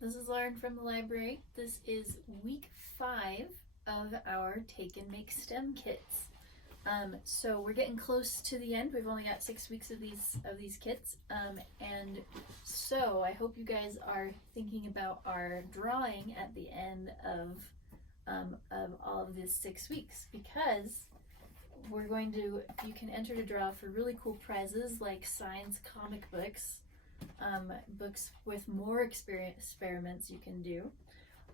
this is Lauren from the library. This is week 5 of our Take and Make STEM kits. So we're getting close to the end. We've only got 6 weeks of these kits, and so I hope you guys are thinking about our drawing at the end of all of these 6 weeks, because we're going to, you can enter to draw for really cool prizes like science comic books, books with more experiments you can do,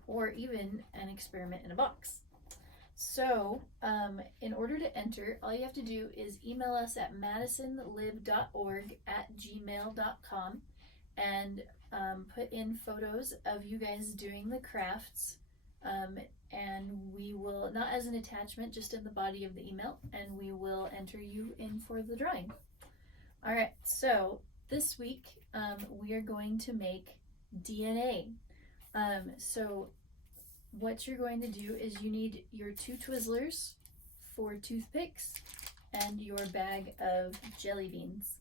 or even an experiment in a box. So in order to enter, all you have to do is email us at madisonlib.org@gmail.com and put in photos of you guys doing the crafts, and we will, not as an attachment, just in the body of the email, and we will enter you in for the drawing. All right, so this week we are going to make DNA. So what you're going to do is you need your 2 Twizzlers, 4 toothpicks, and your bag of jelly beans.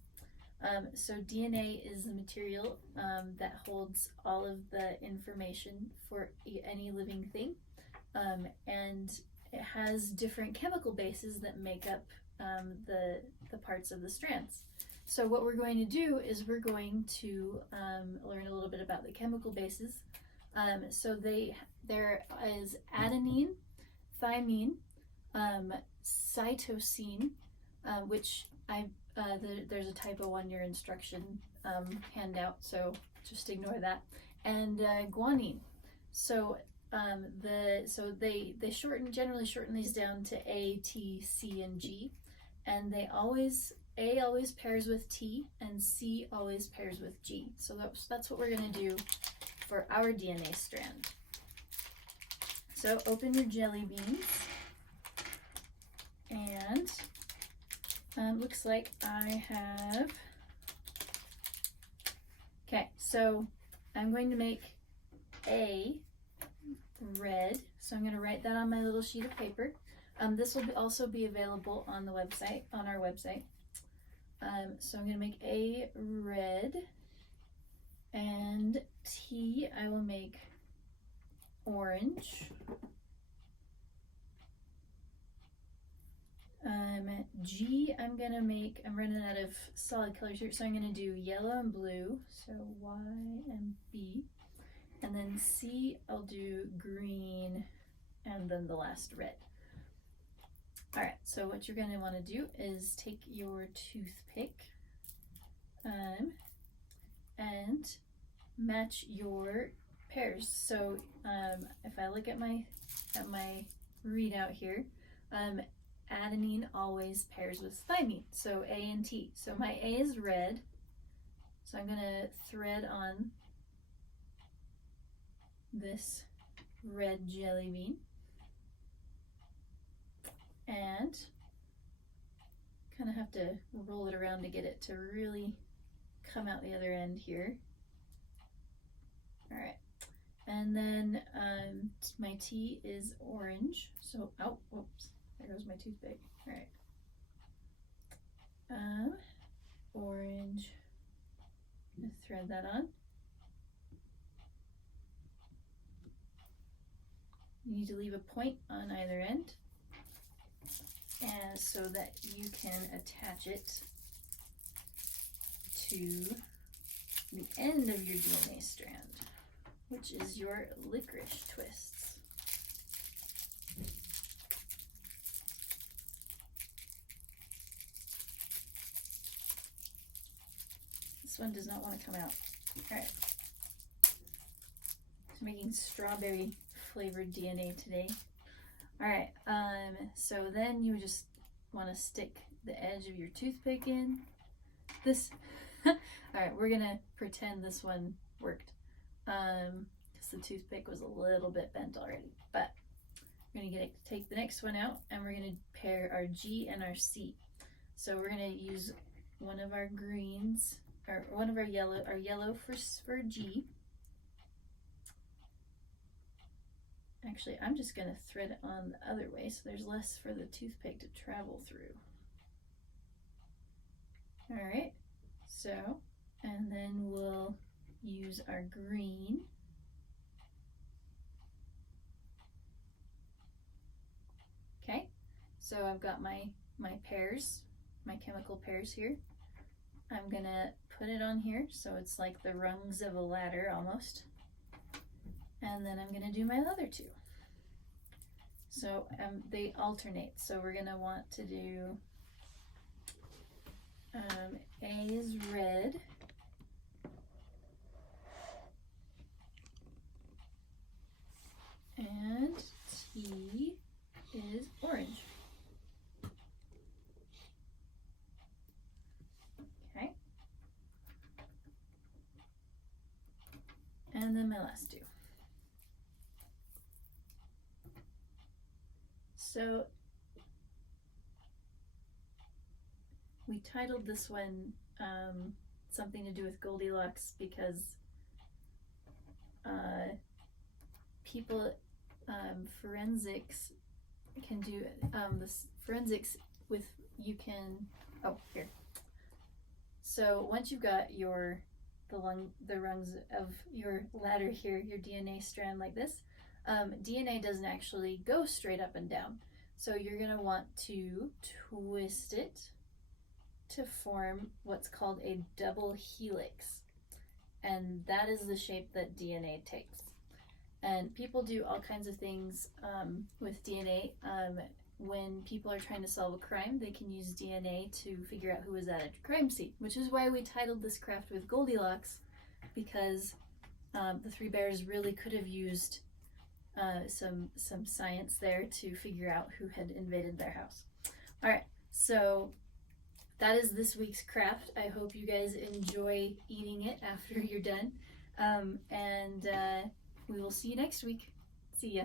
So DNA is the material that holds all of the information for any living thing, and it has different chemical bases that make up the parts of the strands. So what we're going to do is we're going to learn a little bit about the chemical bases. So there is adenine, thymine, cytosine, which there's a typo on your instruction handout, so just ignore that, and guanine. So they generally shorten these down to A, T, C, and G, and A always pairs with T, and C always pairs with G. So that's what we're going to do for our DNA strand. So open your jelly beans, and looks like I have, okay, so I'm going to make A red, so I'm going to write that on my little sheet of paper. This will also be available on the website, on our website. So I'm going to make A red, and T I will make orange. G I'm running out of solid colors here, so I'm going to do yellow and blue, so Y and B. And then C I'll do green, and then the last red. Alright, so what you're going to want to do is take your toothpick and match your pairs. So if I look at my readout here, adenine always pairs with thymine, so A and T. So my A is red, so I'm going to thread on this red jelly bean and kind of have to roll it around to get it to really come out the other end here. All right, and then my T is orange, so oh whoops, there goes my toothpick. All right, orange, I'm gonna thread that on. You need to leave a point on either end, and so that you can attach it to the end of your DNA strand, which is your licorice twists. This one does not want to come out. All right, so making strawberry flavored DNA today. All right, so then you just want to stick the edge of your toothpick in. This, all right, we're gonna pretend this one worked, because the toothpick was a little bit bent already, but we're gonna take the next one out, and we're gonna pair our G and our C. So we're gonna use one of our greens, or one of our yellow for G. Actually, I'm just going to thread it on the other way so there's less for the toothpick to travel through. All right, so, and then we'll use our green So I've got my pears, my chemical pears here. I'm gonna put it on here so it's like the rungs of a ladder almost. And then I'm gonna do my other two. So they alternate. So we're gonna want to do A is red. And T is orange. Okay. And then my last two. So we titled this one something to do with Goldilocks because people forensics can do this forensics with here. So once you've got the rungs of your ladder here, your DNA strand like this, DNA doesn't actually go straight up and down. So you're gonna want to twist it to form what's called a double helix. And that is the shape that DNA takes. And people do all kinds of things with DNA. When people are trying to solve a crime, they can use DNA to figure out who was at a crime scene, which is why we titled this craft with Goldilocks, because the three bears really could have used some science there to figure out who had invaded their house. All right, so that is this week's craft. I hope you guys enjoy eating it after you're done. And we will see you next week. See ya.